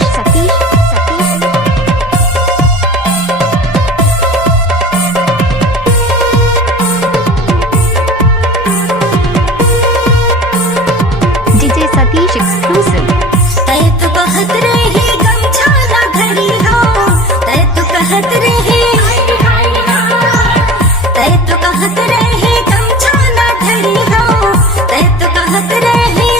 Satish. DJ Satish exclusive. तै तो कहत रही गमछा ना धरी हो, तै तो कहत रही, तै तो कहत रही गमछा ना धरी हो, तै तो कहत रही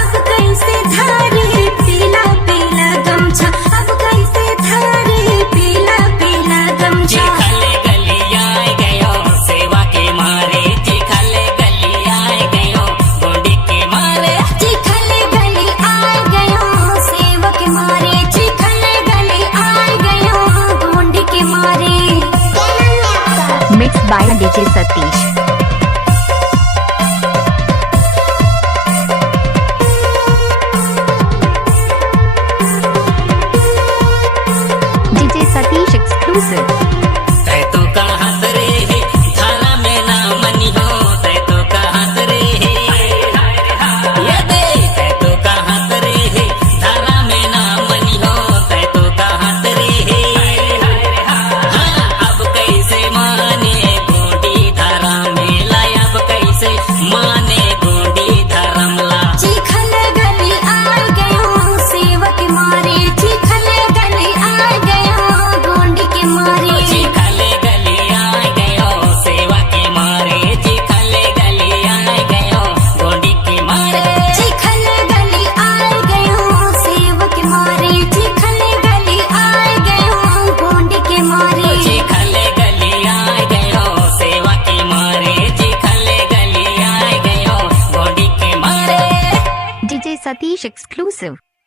अब कैसे धारी पीला पीला गमछा, अब कैसे धारी पीला पीला गमछा। चिखले गलियां गयो सेवा के मारे, चिखले गलियां गयो गोंडी के मारे, चिखले गली आ गयो सेवक मारे, चिखले गली आ गयो गोंडी के मारे। Mixed by DJ Satish. DJ Satish exclusive. तै तो कहत रे थाला में ना मनी हो, तै तो कहत रे ये दे, तै तो कहत रे थाला में ना मनी हो, तै तो कहत रे हाँ अब कैसे माने गोंडी धरा मेला, अब कैसे माने गोंडी धरम ला। चिखले गली आ गयो सेवक मारे, चिखले गली आ गयो गोंडी के मारे। चिखले गलियां गयो सेवा के मारे, चिखले गलियां गयो गोंडी के मारे, चिखले गली आ गयो सेवक मारे, चिखले गली आ गयो गोंडी के मारे। चिखले गलियां गयो सेवा के मारे, चिखले गलियां गयो गोंडी के मारे। DJ Satish exclusive.